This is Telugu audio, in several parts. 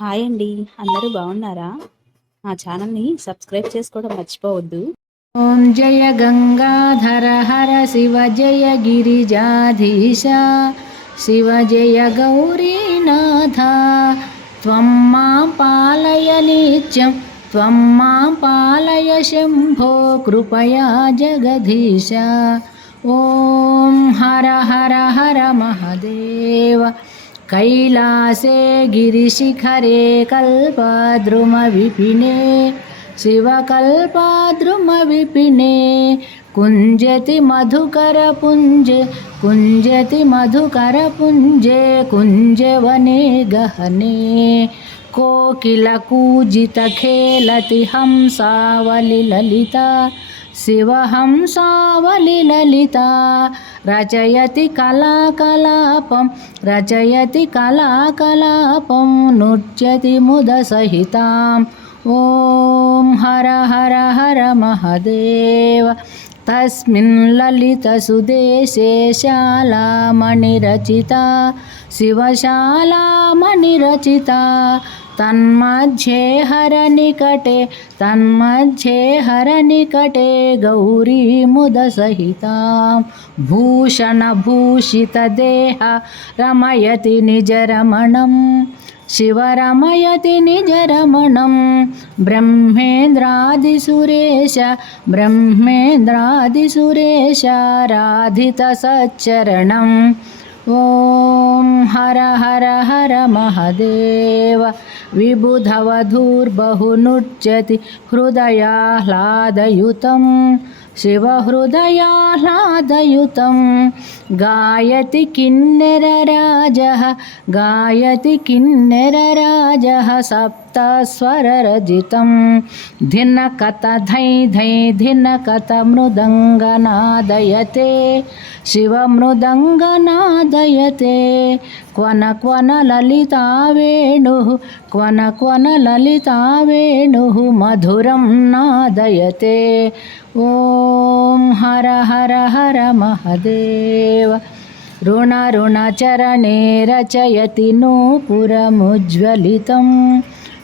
హాయ్ అండి. అందరూ బాగున్నారా? మా ఛానల్‌ని సబ్స్క్రైబ్ చేసుకోవడం మర్చిపోవద్దు. ఓం జయ గంగాధర హర శివ జయ గిరిజాధీశ శివ జయ గౌరీనాథ త్వం మాం పాలయ నిత్యం త్వం మాం పాలయ శంభో కృపయా జగదీశ. ఓం హర హర హర మహదేవ. कैलासे गिरिशिखरे कल्पद्रुमविपिने शिवकल्पद्रुमविपिने कुञ्जति मधुकरपुञ्जे कुञ्जति मधुकरपुञ्जे कुञ्जवने गहने कोकिलकूजितखेलति हंसावलिललिता शिवहंसावलिललिता रचयति कलाकलापं रचयति कलाकलापं नृत्यति मुदसहिताम्. ॐ हर हर हर महदेव. तस्मिन् ललितसुदेशे शालामणिरचिता शिवशालामणिरचिता तन्मध्ये हरनिकटे गौरी मुदसहितां भूषणभूषितदेह रमयति निजरमणं शिवरमयति निजरमणं ब्रह्मेन्द्रादिसुरेश राधितसच्चरणम्. ॐ हर हर हर महदेव. विबुधवधूर्बहुनृत्यति हृदयाह्लादयुतं शिवहृदयाह्लादयुतं गायति किन्नरराजः सप्तस्वररजितं धिनकत धै धै धिनकत मृदङ्गनादयते शिवमृदङ्गनादयते क्वन क्वन ललिता वेणुः मधुरं नादयते. ॐ हर हर हर महदेव. ऋणचरणे रचयति नूपुरमुज्ज्वलितं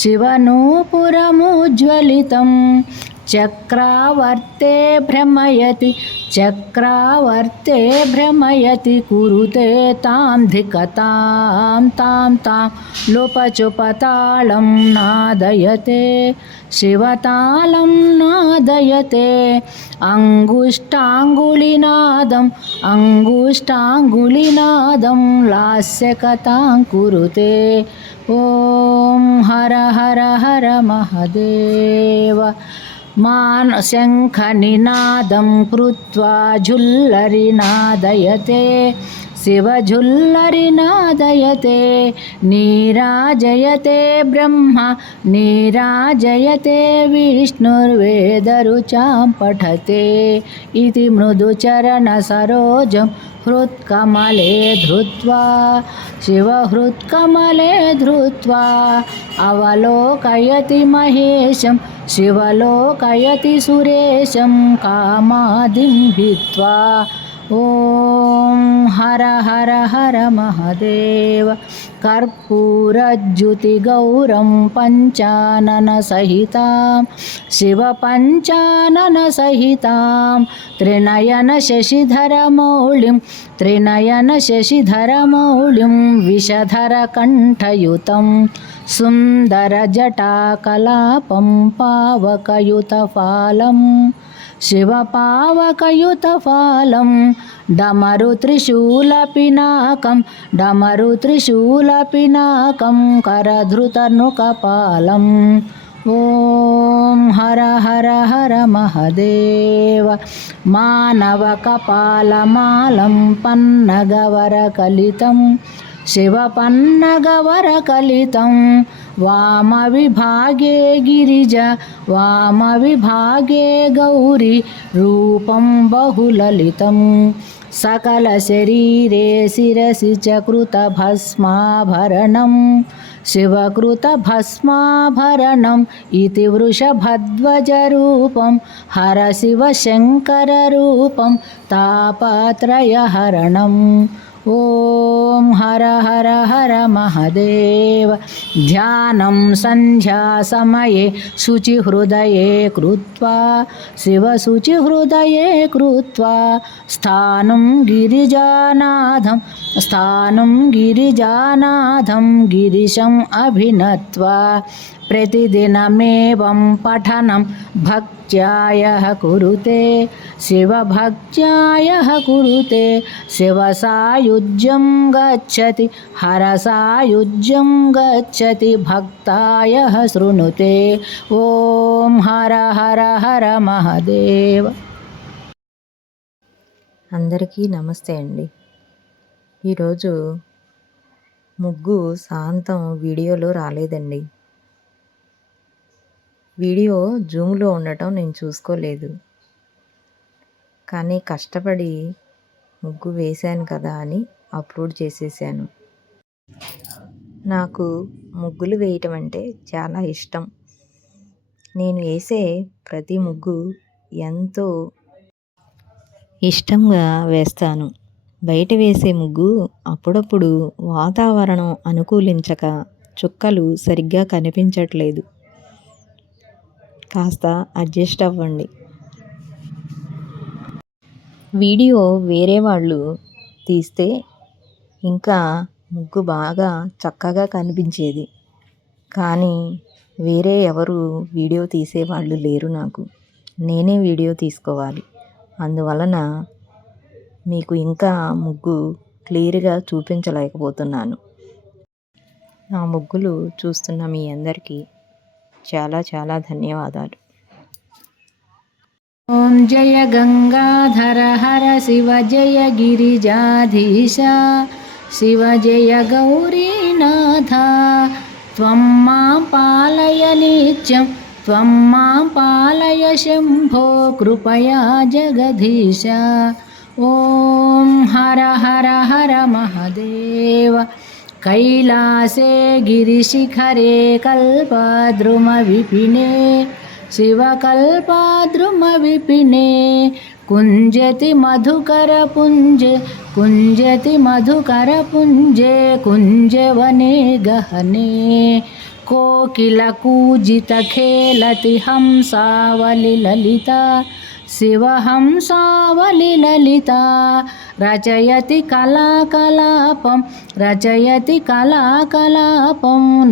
शिवनूपुरमुज्ज्वलितं चक्रावर्ते भ्रमयति कुरुते तां धिकतां तां लोपचुपतालं नादयते शिवतालं नादयते अङ्गुष्ठाङ्गुलिनादं लास्यकथां कुरुते. ॐ हर हर हर महदेव. शङ्खनिनादं कृत्वा झुल्लरिनादयते शिवझुल्लरिनादयते नीराजयते ब्रह्मा नीराजयते विष्णुर्वेदरुचां पठते इति मृदुचरणसरोजं हृत्कमले धृत्वा शिवहृत्कमले धृत्वा अवलोकयति महेशं शिवलोकयति सुरेशं कामादिं भित्वा. ॐ हर हर हर महदेव. कर्पूरज्युतिगौरं पञ्चाननसहितां शिवपञ्चाननसहितां त्रिनयनशशिधरमौलिं विषधरकण्ठयुतं सुन्दरजटाकलापं पावकयुतफालं शिवपावकयुतफालं डमरुत्रिशूलपिनाकं करधृतनुकपालम्. ॐ हर हर हर महदेव. मानवकपालमालं पन्नगवरकलितं शिवपन्नगवरकलितं वामविभागे गिरिजा वामविभागे गौरी रूपं बहुललितं सकलशरीरे शिरसि च कृतभस्माभरणं शिवकृतभस्माभरणम् इति वृषभध्वजरूपं हरशिवशङ्कररूपं तापत्रयहरणम्. ॐ हर हर हर महादेव। ध्यानं सन्ध्यासमये शुचिहृदये कृत्वा शिवशुचिहृदये कृत्वा स्थानं गिरिजानाथं गिरिशम् अभिनत्वा प्रतिदिनमेवं पठनं भक्त्यायः कुरुते शिवभक्त्यायः कुरुते शिवसायुज्यं गच्छति हरसायुज्यं गच्छति भक्तायः शृणुते। ॐ हर हर हर महादेव। అందరికీ నమస్తే అండి. ఈరోజు ముగ్గు సాంతం వీడియోలో రాలేదండి. వీడియో జూమ్లో ఉండటం నేను చూసుకోలేదు, కానీ కష్టపడి ముగ్గు వేశాను కదా అని అప్లోడ్ చేసేసాను. నాకు ముగ్గులు వేయటం అంటే చాలా ఇష్టం. నేను వేసే ప్రతి ముగ్గు ఎంతో ఇష్టంగా వేస్తాను. బయట వేసే ముగ్గు అప్పుడప్పుడు వాతావరణం అనుకూలించక చుక్కలు సరిగ్గా కనిపించట్లేదు, కాస్త అడ్జస్ట్ అవ్వండి. వీడియో వేరే వాళ్ళు తీస్తే ఇంకా ముగ్గు బాగా చక్కగా కనిపించేది, కానీ వేరే ఎవరు వీడియో తీసేవాళ్ళు లేరు. నాకు నేనే వీడియో తీసుకోవాలి. అందువలన మీకు ఇంకా ముగ్గు క్లియర్గా చూపించలేకపోతున్నాను. నా ముగ్గులు చూస్తున్న మీ అందరికీ చాలా చాలా ధన్యవాదాలు. ॐ जय गंगाधर हर शिव जय गिरिजाधीश शिव जय गौरीनाथ। त्वं मां पालय नित्यं त्वं मां पालय शम्भो कृपया जगदीश। ॐ हर हर हर महादेव। कैलासे गिरिशिखरे कल्पद्रुमविपिने शिवकल्पद्रुमविपिने कुञ्जति मधुकरपुञ्जे कुञ्जवने गहने कोकिलकूजितखेलति हंसावलिललिता शिवहंसावलिललिता रचयति कलाकलापं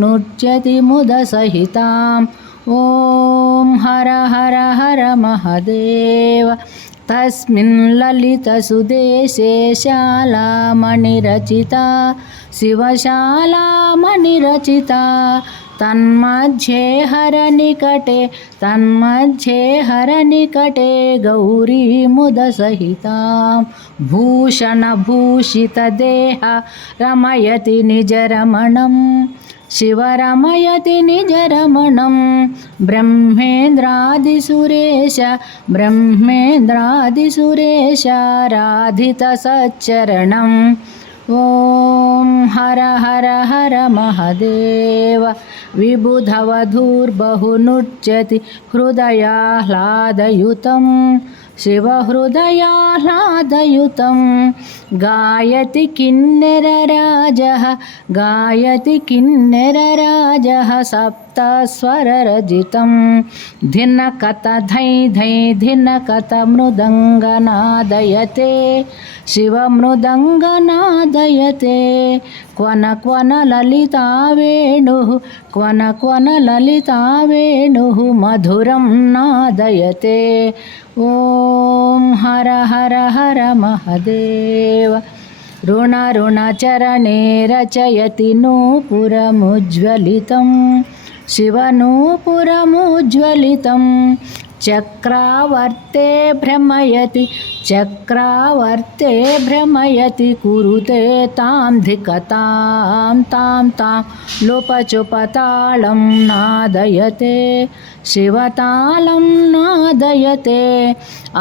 नृत्यति मुदसहिताम्। ॐ हर हर हर महादेव। तस्मिन् ललितसुदेशे शालामणिरचिता शिवशालामणिरचिता तन्मध्ये हरनिकटे गौरी मुदसहितां भूषणभूषितदेह रमयति निजरमणं शिवरमयति निजरमणं ब्रह्मेन्द्रादिसुरेश राधितसच्चरणम्। ॐ हर हर हर महादेव। विबुधवधूर्बहुनृत्यति हृदयाह्लादयुतं शिवहृदयाह्लादयुतं गायति किन्नरराजः सप्तस्वररजितं धिनकत धै धै धिनकत मृदङ्गनादयते शिवमृदङ्गनादयते क्वन क्वन ललिता वेणुः मधुरं नादयते। ॐ हर हर हर महादेव। ऋणचरणे रचयति नूपुरमुज्ज्वलितं शिवनूपुरमुज्ज्वलितं चक्रावर्ते भ्रमयति कुरुते तां धिकतां तां लोपचुपतालं नादयते शिवतालं नादयते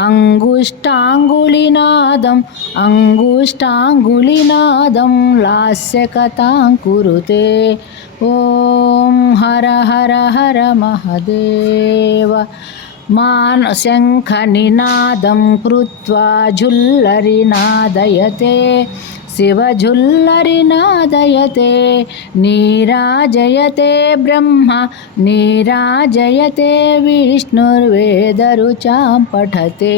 अङ्गुष्ठाङ्गुलिनादं लास्यकथां कुरुते। ॐ हर हर हर महादेव। शङ्खनिनादं कृत्वा झुल्लरि नादयते शिवझुल्लरिनादयते नीराजयते ब्रह्म नीराजयते विष्णुर्वेदरुचां पठते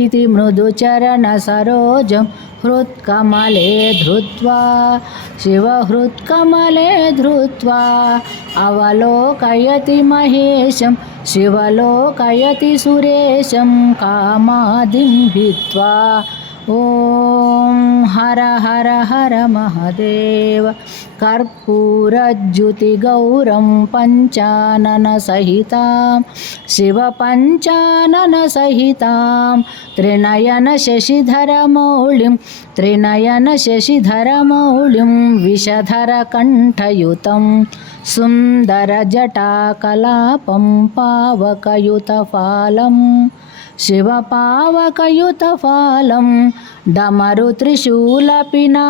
इति मृदुचरणसरोजं हृत्कमले धृत्वा शिवहृत्कमले धृत्वा अवलोकयति महेशं शिवलोकयति सुरेशं कामादिं हित्वा ॐ हर हर हर महादेव कर्पूरज्युतिगौरं पञ्चाननसहितां शिवपञ्चाननसहितां त्रिनयनशशिधरमौलिं विषधरकण्ठयुतं सुन्दरजटाकलापं पावकयुतफालं शिवपावकयुतफालं डमरुत्रिशूलपिना